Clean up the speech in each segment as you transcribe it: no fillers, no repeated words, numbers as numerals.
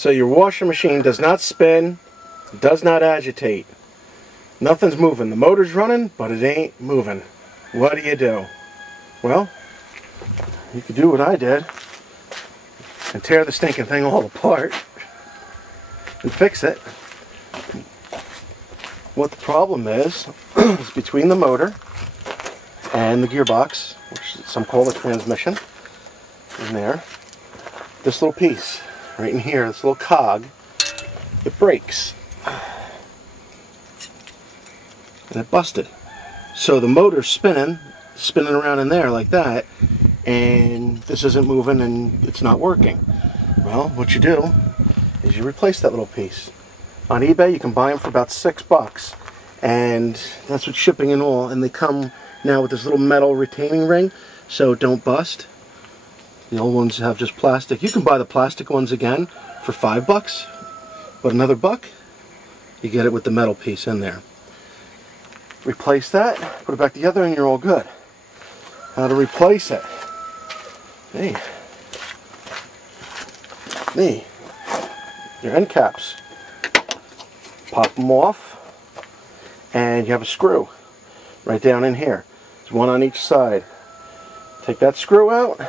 So your washing machine does not spin, does not agitate. Nothing's moving. The motor's running, but it ain't moving. What do? Well, you could do what I did and tear the stinking thing all apart and fix it. What the problem is between the motor and the gearbox, which some call the transmission, in there, this little piece right in here, this little cog, it breaks. And it busted. So the motor's spinning around in there like that, and this isn't moving and it's not working. Well, what you do is you replace that little piece. On eBay you can buy them for about $6, and that's with shipping and all, and they come now with this little metal retaining ring so it don't bust. The old ones have just plastic. You can buy the plastic ones again for $5, but another $1 you get it with the metal piece in there. Replace that, put it back together, and you're all good. How to replace it? Hey, your end caps. Pop them off, and you have a screw right down in here. There's one on each side. Take that screw out,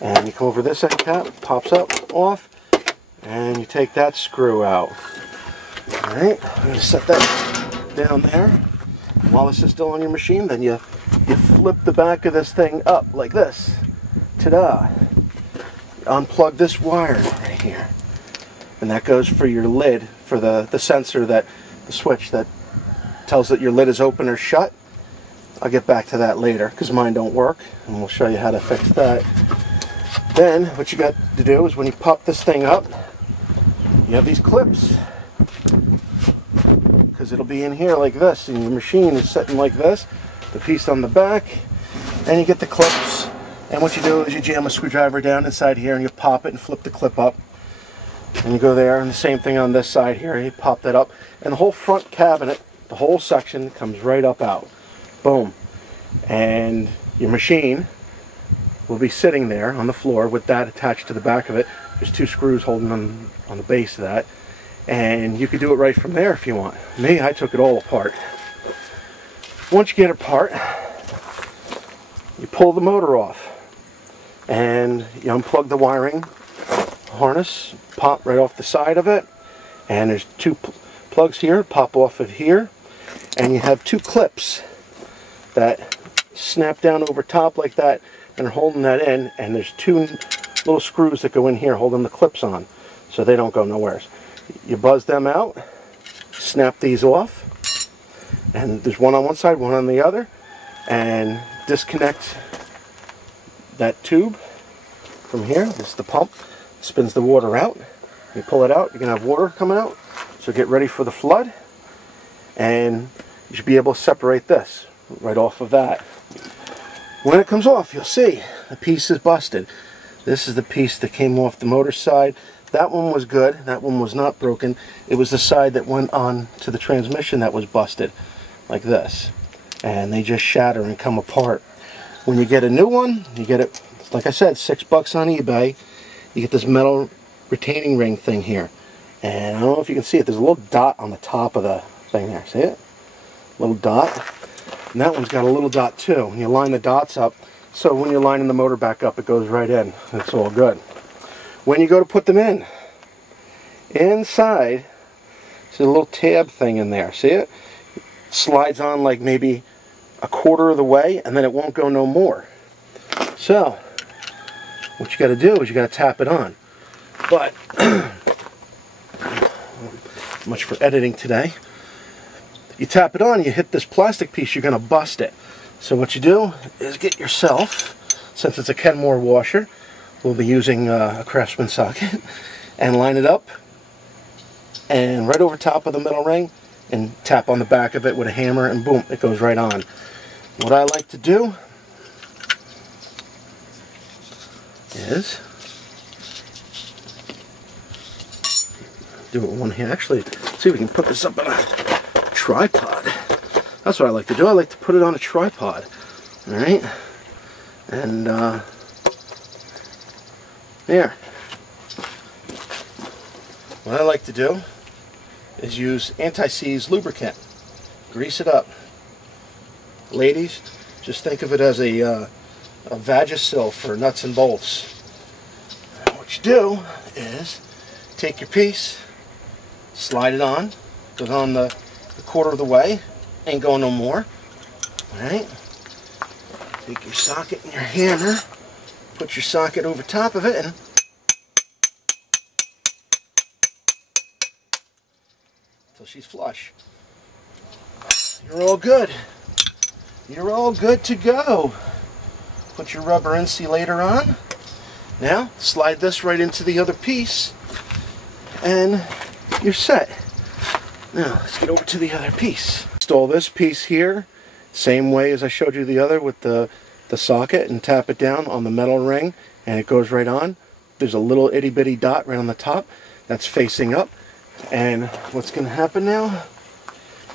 and you come over this end cap, pops up, off, and you take that screw out. Alright, I'm going to set that down there. While this is still on your machine, then you flip the back of this thing up like this. Ta-da! Unplug this wire right here. And that goes for your lid, for the sensor, the switch that tells that your lid is open or shut. I'll get back to that later because mine don't work, and we'll show you how to fix that. Then what you got to do is when you pop this thing up, you have these clips, because it'll be in here like this, and your machine is sitting like this, the piece on the back, and you get the clips, and what you do is you jam a screwdriver down inside here and you pop it and flip the clip up, and you go there, and the same thing on this side here, you pop that up, and the whole front cabinet, the whole section comes right up out. Boom. And your machine will be sitting there on the floor with that attached to the back of it. There's 2 screws holding on the base of that, and you could do it right from there if you want. Me, I took it all apart. Once you get it apart, you pull the motor off, and you unplug the wiring harness, pop right off the side of it, and there's 2 plugs here, pop off of here, and you have 2 clips that snap down over top like that and are holding that in, and there's 2 little screws that go in here holding the clips on so they don't go nowhere. You buzz them out, snap these off, and there's one on one side, one on the other, and disconnect that tube from here. This is the pump, spins the water out. You pull it out, you're going to have water coming out, so get ready for the flood, and you should be able to separate this right off of that. When it comes off, you'll see the piece is busted. This is the piece that came off the motor side. That one was good, that one was not broken. It was the side that went on to the transmission that was busted, like this. And they just shatter and come apart. When you get a new one, you get it, like I said, $6 on eBay. You get this metal retaining ring thing here. And I don't know if you can see it, there's a little dot on the top of the thing there. See it? Little dot. And that one's got a little dot too. And you line the dots up, so when you're lining the motor back up, it goes right in. It's all good. When you go to put them in, inside, see a little tab thing in there. See it? It slides on like maybe a quarter of the way, and then it won't go no more. So, what you got to do is you got to tap it on. But, much for editing today. You tap it on, you hit this plastic piece, you're going to bust it. So what you do is get yourself, since it's a Kenmore washer, we'll be using a Craftsman socket, and line it up, and right over top of the middle ring, and tap on the back of it with a hammer, and boom, it goes right on. What I like to do is do it with one hand. Actually, see if we can put this up on a tripod. That's what I like to do. I like to put it on a tripod. Alright? And there. what I like to do is use anti-seize lubricant. Grease it up. Ladies, just think of it as a Vagisil for nuts and bolts. What you do is take your piece, slide it on, goes on the quarter of the way, ain't going no more. Alright? Take your socket and your hammer, put your socket over top of it, and until she's flush. You're all good. You're all good to go. Put your rubber insulator on. Now, slide this right into the other piece, and you're set. Now, let's get over to the other piece. Install this piece here, same way as I showed you the other with the socket, and tap it down on the metal ring, and it goes right on. There's a little itty bitty dot right on the top that's facing up. And what's going to happen now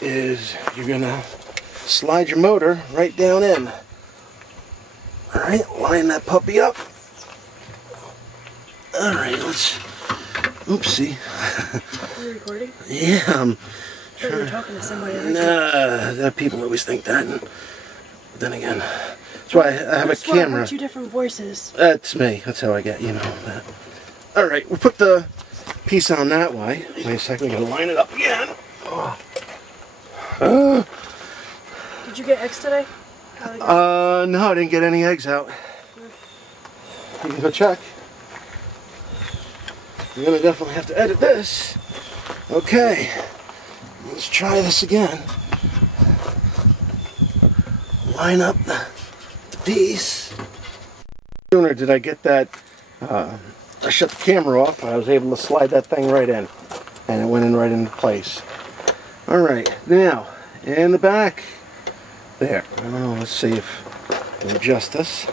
is you're going to slide your motor right down in. Alright, line that puppy up. Alright, let's... Oopsie. Are you recording? Yeah, I'm sure. You're talking to somebody. Nah, people always think that. But then again, that's why I have a camera. Two different voices. That's me. That's how I get, you know. Alright, we'll put the piece on that way. Wait a second, we gotta line it up again. Did you get eggs today? No, I didn't get any eggs out. You can go check. You're gonna definitely have to edit this. Okay, let's try this again. Line up the piece. Sooner did I get that, I shut the camera off, I was able to slide that thing right in. And it went in right into place. Alright, now, in the back. There. I don't know, let's see if we adjust this.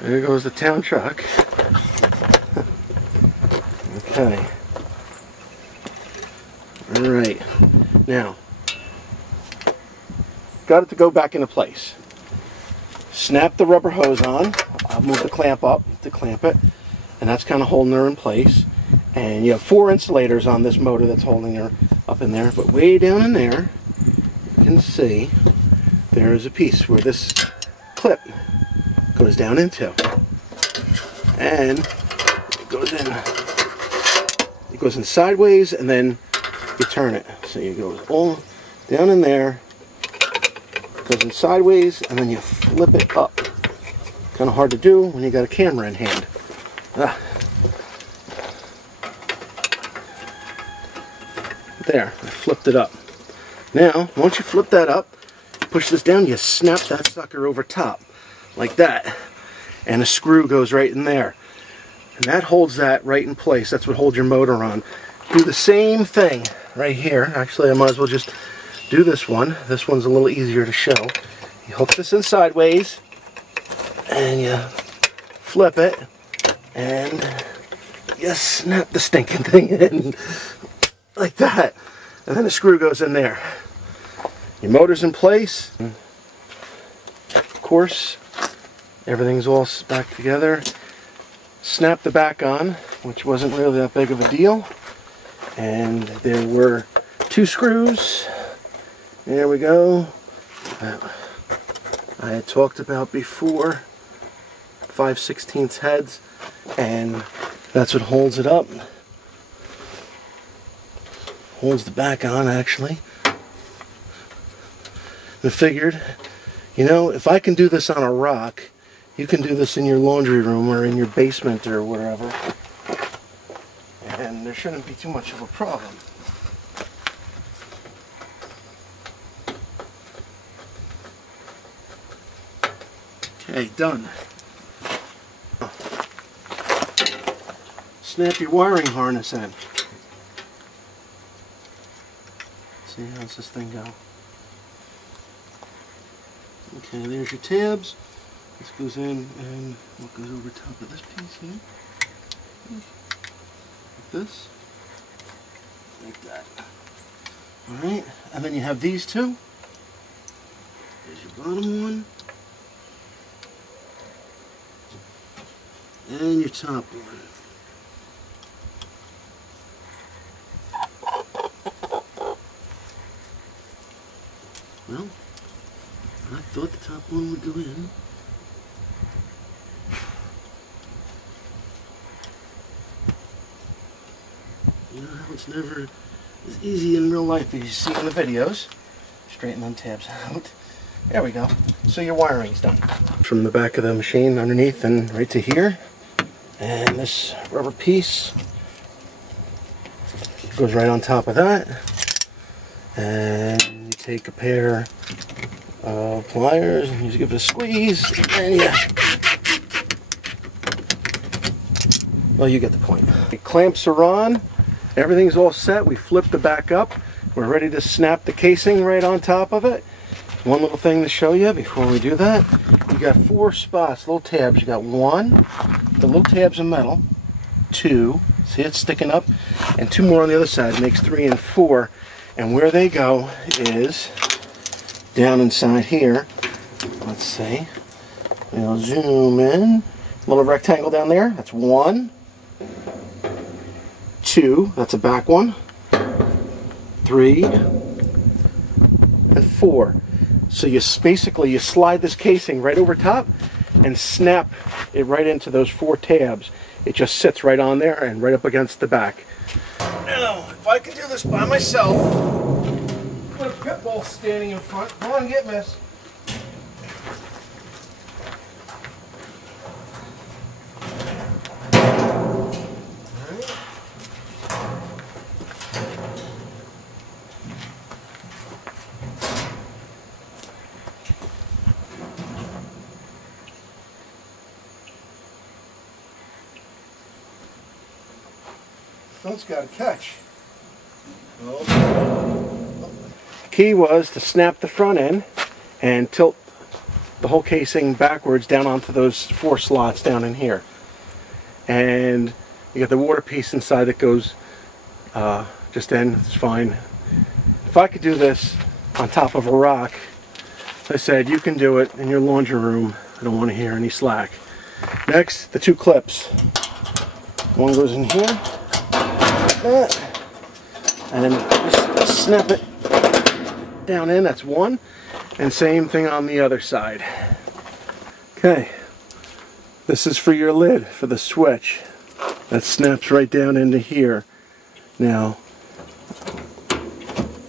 There goes the town truck. Okay. Alright. Now, got it to go back into place. Snap the rubber hose on. I'll move the clamp up to clamp it. And that's kind of holding her in place. And you have 4 insulators on this motor that's holding her up in there. But way down in there, you can see there is a piece where this clip goes down into. And it goes in. It goes in sideways, and then you turn it. So you go all down in there. Goes in sideways, and then you flip it up. Kind of hard to do when you got a camera in hand. There, I flipped it up. Now, once you flip that up, push this down, you snap that sucker over top, like that. And a screw goes right in there. And that holds that right in place. That's what holds your motor on. Do the same thing right here. Actually, I might as well just do this one. This one's a little easier to show. You hook this in sideways, and you flip it, and you snap the stinking thing in. Like that. And then the screw goes in there. Your motor's in place. Of course, everything's all back together. Snap the back on, which wasn't really that big of a deal. And there were 2 screws. There we go. I had talked about before. 5/16 heads. And that's what holds it up. Holds the back on, actually. I figured, you know, if I can do this on a rock, you can do this in your laundry room or in your basement or wherever. And there shouldn't be too much of a problem. Okay, done. Snap your wiring harness in. See, how's this thing go? Okay, there's your tabs. This goes in, and what goes over top of this piece here? Like this. Like that. Alright, and then you have these 2. There's your bottom one. and your top one. Well, I thought the top one would go in. You know how it's never as easy in real life as you see in the videos. Straighten them tabs out. There we go. So your wiring's done. From the back of the machine underneath and right to here. And this rubber piece goes right on top of that. And you take a pair of pliers and you just give it a squeeze. And yeah. Well, you get the point. The clamps are on. Everything's all set. We flipped the back up. We're ready to snap the casing right on top of it. One little thing to show you before we do that. You got 4 spots, little tabs. You got 1, the little tabs are metal. 2, see it sticking up? And 2 more on the other side, makes 3 and 4. And where they go is down inside here. Let's see. We'll zoom in. Little rectangle down there. That's 1. 2, that's a back one, 3, and 4. So you basically slide this casing right over top and snap it right into those 4 tabs. It just sits right on there and right up against the back. Now, if I could do this by myself, put a pit bull standing in front. Come on, get Miss. That's got a catch. Key was to snap the front end and tilt the whole casing backwards down onto those 4 slots down in here. And you got the water piece inside that goes just in. It's fine. If I could do this on top of a rock, as I said, you can do it in your laundry room. I don't want to hear any slack. Next, the 2 clips. One goes in here. That, and then just snap it down in. That's 1, and same thing on the other side. Okay, this is for your lid for the switch that snaps right down into here. Now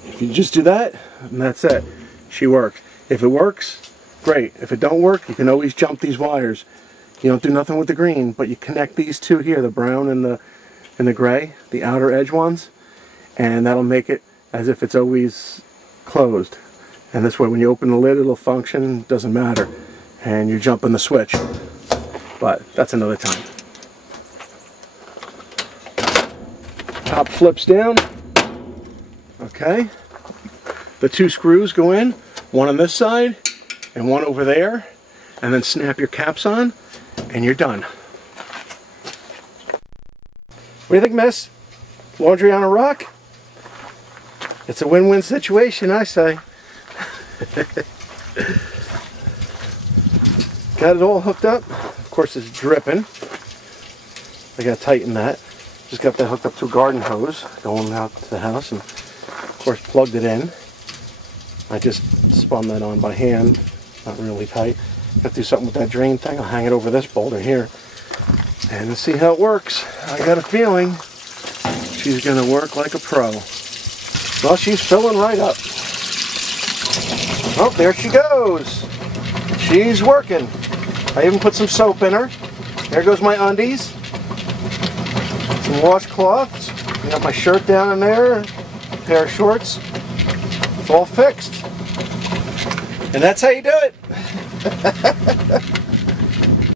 if you just do that, and that's it, she works. If it works, great. If it don't work, you can always jump these wires. You don't do nothing with the green, but you connect these 2 here, the brown and the gray, the outer edge ones, and that'll make it as if it's always closed. And this way when you open the lid, it'll function, doesn't matter, and you're jumping the switch. But that's another time. Top flips down. Okay, the 2 screws go in, one on this side and one over there, and then snap your caps on and you're done. What do you think, Miss? Laundry on a rock? It's a win-win situation, I say. Got it all hooked up. Of course, it's dripping. I gotta tighten that. Just got that hooked up to a garden hose going out to the house, and of course plugged it in. I just spun that on by hand, not really tight. Got to do something with that drain thing. I'll hang it over this boulder here and see how it works. I got a feeling she's going to work like a pro. Well, she's filling right up. Oh, there she goes. She's working. I even put some soap in her. There goes my undies. Some washcloths. I got my shirt down in there. A pair of shorts. It's all fixed. And that's how you do it.